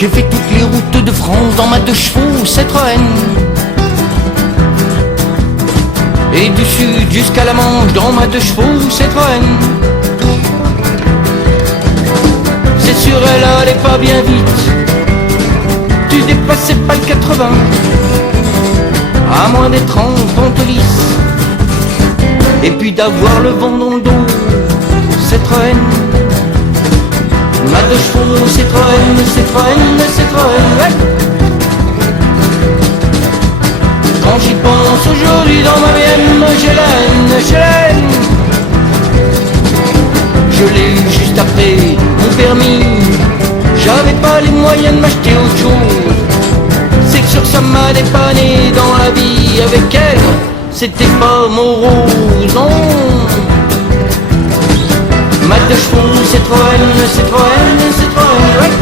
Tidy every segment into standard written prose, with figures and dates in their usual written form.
J'ai fait toutes les routes de France dans ma 2 chevaux Citroën. Et du sud jusqu'à la Manche dans ma 2 chevaux Citroën. C'est sûr elle allait pas bien vite, tu dépassais pas le 80. À moins d'être en pente lisse et puis d'avoir le vent dans le dos. Citroën, ma 2 chevaux Citroën, Citroën, Citroën, ouais. Quand j'y pense aujourd'hui dans ma BM, j'ai la haine. Je l'ai eu juste après mon permis. J'avais pas les moyens de m'acheter autre chose. C'est que sur ça m'a dépanné dans la vie. Avec elle, c'était pas mon rose, non. Ma 2 chevaux Citroën, Citroën, Citroën, ouais.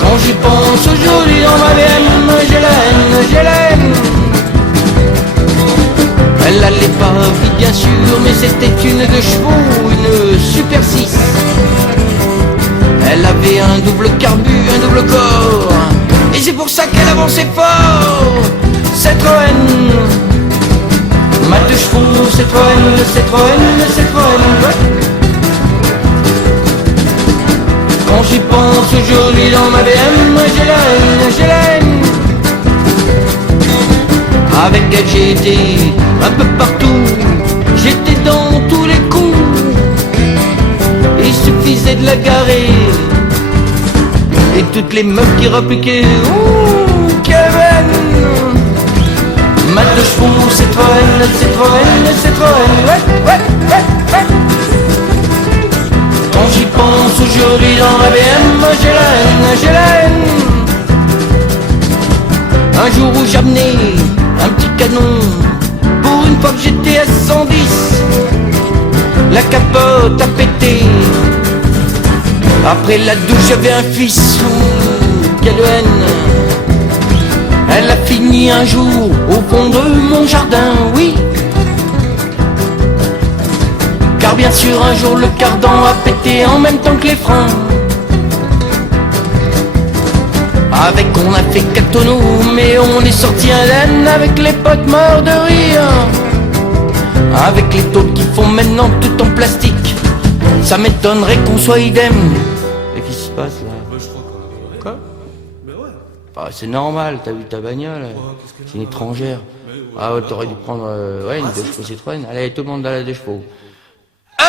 Quand j'y pense aujourd'hui dans ma BM, j'ai la haine. Elle allait pas vite bien sûr, mais c'était une 2 chevaux, une Super 6. Elle avait un double carbu, un double corps, et c'est pour ça qu'elle avançait fort. Citroën, ma 2 chevaux Citroën, Citroën, Citroën, ouais. Quand j'y pense aujourd'hui dans ma BM, j'ai la haine. Avec elle j'ai été un peu partout, j'étais dans tous les coups. Il suffisait de la garer et toutes les meufs qui repliquaient, ouh, Kevin. Ma 2 chevaux Citroën, Citroën, Citroën, ouais, ouais, ouais, ouais. Quand j'y pense aujourd'hui dans ma BM, j'ai la haine. Un jour où j'amenais un petit canon, pour une fois que j'étais à 110, la capote a pété. Après la douche j'avais un fils, quelle haine. Elle a fini un jour au fond de mon jardin, oui. Car bien sûr un jour le cardan a pété en même temps que les freins. Avec on a fait 4 tonneaux, mais on est sorti indemne avec les potes morts de rire. Avec les tôles qui font maintenant tout en plastique, ça m'étonnerait qu'on soit idem. Et qu'est-ce qui se passe là? Bah, je crois qu'on a... Quoi? Mais ouais. Ah, c'est normal, t'as vu ta bagnole, c'est une étrangère. Ah ouais, t'aurais dû prendre ouais, une 2 chevaux Citroën. Allez, tout le monde dans la 2 chevaux. 1,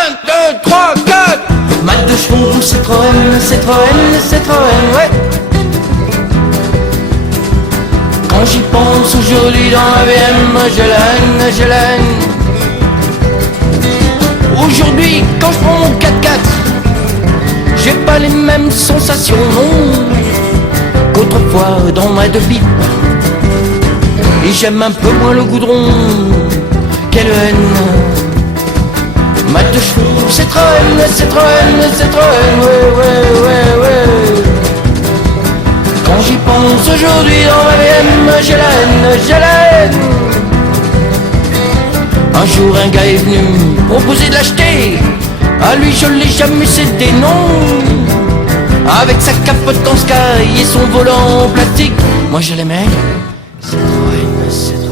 2, 3, 4. Ma 2 chevaux Citroën, Citroën, Citroën, ouais. Quand j'y pense aujourd'hui dans ma BM, j'ai la haine. Aujourd'hui, quand je prends mon 4x4, j'ai pas les mêmes sensations, non, qu'autrefois dans ma 2 pipe. Et j'aime un peu moins le goudron, quelle haine. Ma 2 chevaux Citroën, Citroën, Citroën, ouais, ouais, ouais, ouais. Quand j'y pense aujourd'hui dans ma BM, j'ai la haine. Un jour un gars est venu proposer de l'acheter, à lui je l'ai jamais cédé, non. Avec sa capote en sky et son volant en plastique, moi je l'aimais. Citroën, Citroën.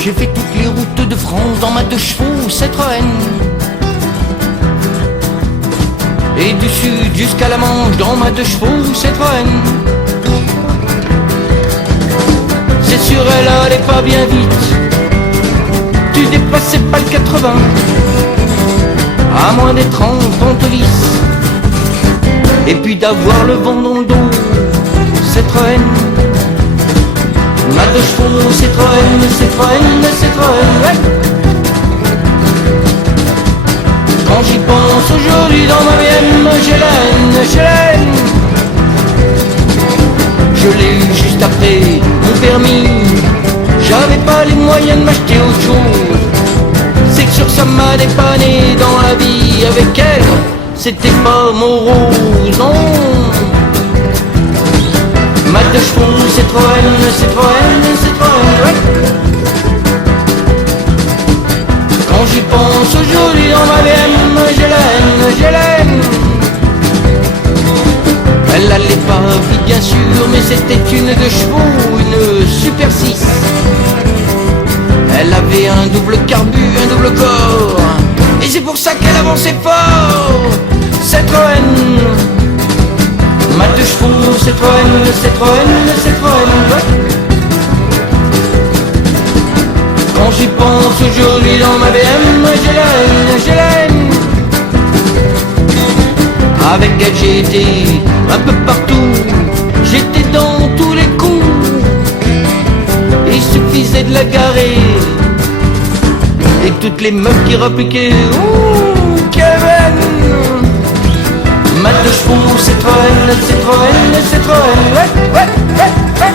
J'ai fait toutes les routes de France dans ma 2 chevaux Citroën. Et du sud jusqu'à la Manche dans ma 2 chevaux Citroën. C'est sûr elle allait pas bien vite, tu dépassais pas le 80. À moins d'être en pente lisse et puis d'avoir le vent dans le dos. Citroën, ma 2 chevaux Citroën, Citroën, Citroën, ouais. Quand j'y pense aujourd'hui dans ma BM, j'ai la haine. Je l'ai eu juste après mon permis. c'était pas mon rose, non. Mat de chevaux, Citroën, Citroën, Citroën, ouais. Quand j'y pense aujourd'hui dans ma BM, j'ai la haine. Elle allait pas vite bien sûr, mais c'était une de chevaux, une Super 6. Elle avait un double carbu, un double corps, et c'est pour ça qu'elle avançait fort. Citroën, mat de chevaux, Citroën, Citroën, Citroën, ouais. Quand j'y pense aujourd'hui dans ma BM, j'ai la haine. Avec elle j'ai été un peu partout, j'étais dans tous les coups. Il suffisait de la garer et toutes les meufs qui repiquaient. Ouh, Kevin, mat de chevaux, Citroën, Citroën, Citroën, ouais, ouais, ouais, ouais.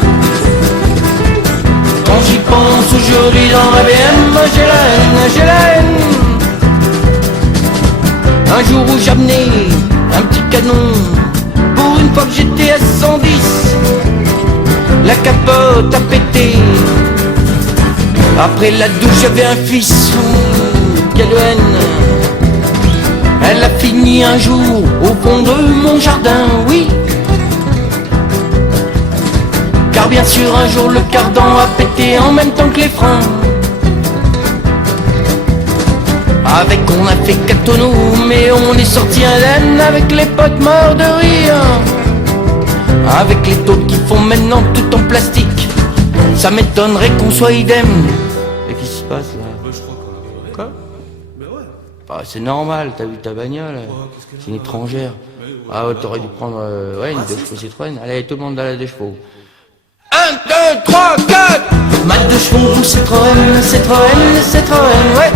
Quand j'y pense aujourd'hui dans ma BM, j'ai la haine, j'ai la haine. Un jour où j'amenais un petit canon, pour une fois que j'étais à 110, la capote a pété. Après la douche j'avais un fils, quelle haine. Elle a fini un jour au fond de mon jardin, oui. Car bien sûr un jour le cardan a pété en même temps que les freins. Avec on a fait 4 tonneaux, mais on est sorti indemne avec les potes morts de rire. Avec les taupes qui font maintenant tout en plastique, ça m'étonnerait qu'on soit idem. Et qu'est-ce qui se passe là? Je crois qu'on a... Quoi? Mais ouais. Bah, c'est normal, t'as vu ta bagnole? C'est une étrangère. Ah ouais, t'aurais dû prendre une deux chevaux Citroën. Allez, tout le monde dans la deux chevaux. 1, 2, 3, 4. Mat de chevaux, Citroën, Citroën, Citroën, ouais.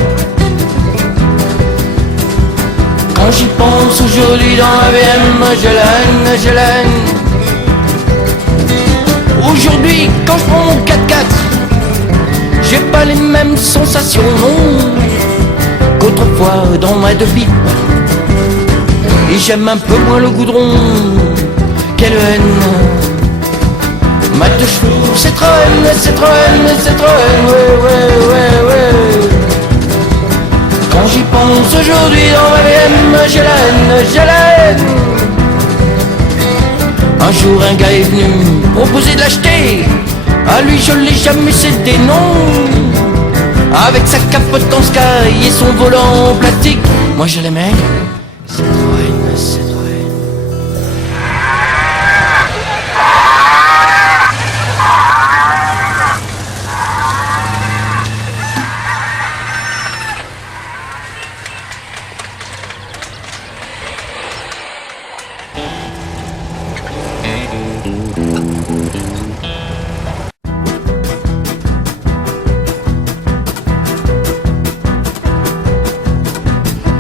Quand j'y pense aujourd'hui dans ma BM, j'ai la haine. Aujourd'hui, quand je prends mon 4x4, j'ai pas les mêmes sensations, non, qu'autrefois dans ma 2-pipe. Et j'aime un peu moins le goudron, quelle haine. Mat de chevaux, Citroën, Citroën, Citroën, ouais, ouais, ouais, ouais. Quand j'y pense aujourd'hui dans ma BM, j'ai la haine, j'ai la haine. Un jour un gars est venu proposer de l'acheter, à lui je l'ai jamais cédé, non. Avec sa capote en sky et son volant en plastique, moi je l'aimais. Citroën, Citroën.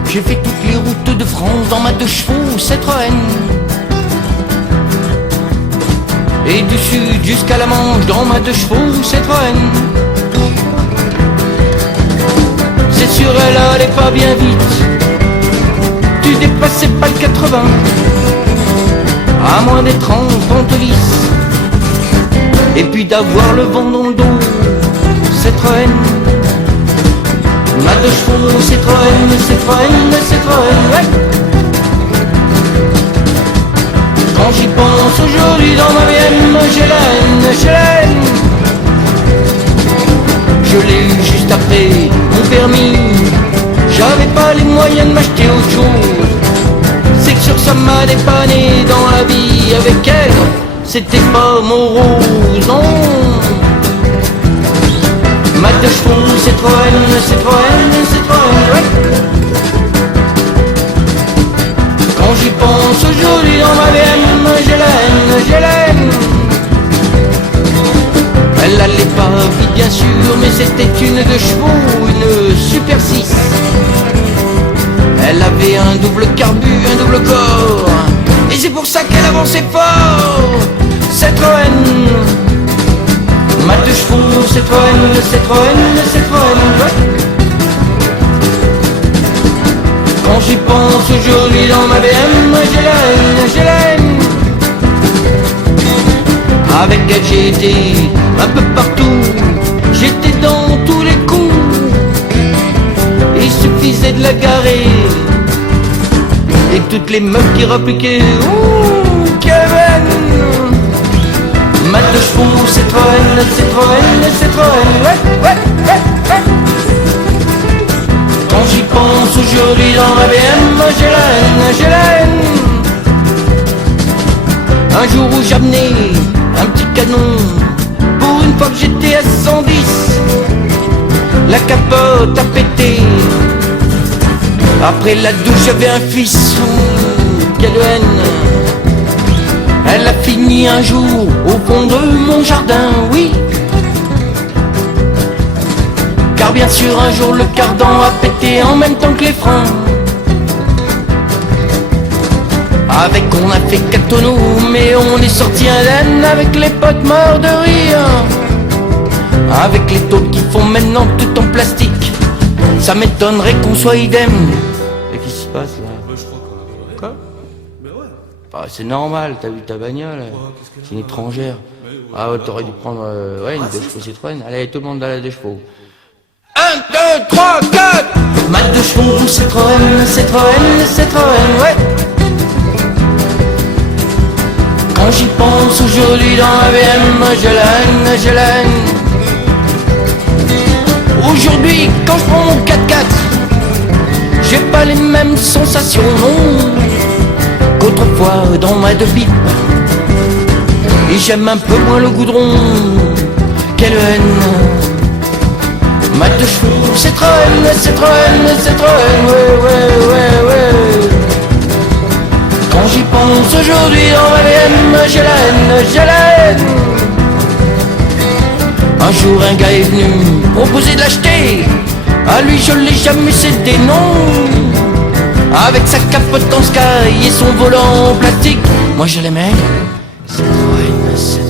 J'ai fait toutes les routes de France dans ma 2 chevaux Citroën. Et du sud jusqu'à la Manche dans ma 2 chevaux Citroën. C'est sûr elle allait pas bien vite, tu dépassais pas le 80, à moins des 30 on te visse. Et puis d'avoir le vent dans le dos, Citroën. Mat de chevaux, Citroën, Citroën, Citroën, ouais. Quand j'y pense aujourd'hui dans ma BM, j'ai la haine, j'ai la haine. Je l'ai eu juste après mon permis, j'avais pas les moyens de m'acheter autre chose. C'est que sur ça m'a dépanné dans la vie, avec elle, c'était pas mon rose, non. Mat de chevaux, Citroën, Citroën, Citroën, ouais. Quand j'y pense aujourd'hui dans ma BM, j'ai la haine, j'ai la haine. Elle allait pas vite bien sûr, mais c'était une de chevaux, une Super 6. Elle avait un double carbu, un double corps, et c'est pour ça qu'elle avançait fort. Citroën, mat de chevaux, Citroën, Citroën, Citroën, ouais. Quand j'y pense aujourd'hui dans ma BM, j'ai la haine, j'ai la haine. Avec elle j'ai été un peu partout, j'étais dans tous les coups. Il suffisait de la garer et toutes les meufs qui repliquaient. Ouh, Kevin! Mat de chevaux, Citroën, Citroën, Citroën, ouais, ouais, ouais, ouais. Quand j'y pense aujourd'hui dans ma BM, j'ai la haine, j'ai la haine. Un jour où j'amenais un petit canon, pour une fois que j'étais à 110, la capote a pété. Après la douche j'avais un fils, quelle haine. Elle a fini un jour au fond de mon jardin, oui. Car bien sûr un jour le cardan a pété en même temps que les freins. Avec on a fait 4 tonneaux, mais on est sorti indemne avec les potes morts de rire. Avec les taupes qui font maintenant tout en plastique, ça m'étonnerait qu'on soit idem. Et qu'est-ce qui se passe là? Bah, je crois qu'on a... Quoi? Mais ouais. Ah, c'est normal, t'as vu ta bagnole? C'est une étrangère. Ah ouais, t'aurais dû prendre une deux chevaux Citroën. Allez, tout le monde dans la deux chevaux. 1, 2, 3, 4. Mat de chevaux, Citroën, Citroën, Citroën, ouais. Quand j'y pense aujourd'hui dans ma BM, j'ai la haine, j'ai la haine. Aujourd'hui, quand je prends mon 4x4, j'ai pas les mêmes sensations, non, qu'autrefois dans ma deux pipe. Et j'aime un peu moins le goudron, quelle haine. Mat de chevaux, Citroën, Citroën, Citroën, ouais, ouais, ouais, ouais. Quand j'y pense aujourd'hui dans ma BM, j'ai la haine, j'ai la haine. Un jour un gars est venu proposer de l'acheter, à lui je l'ai jamais cédé, non. Avec sa capote en sky et son volant en plastique, moi je l'aimais. Citroën, Citroën.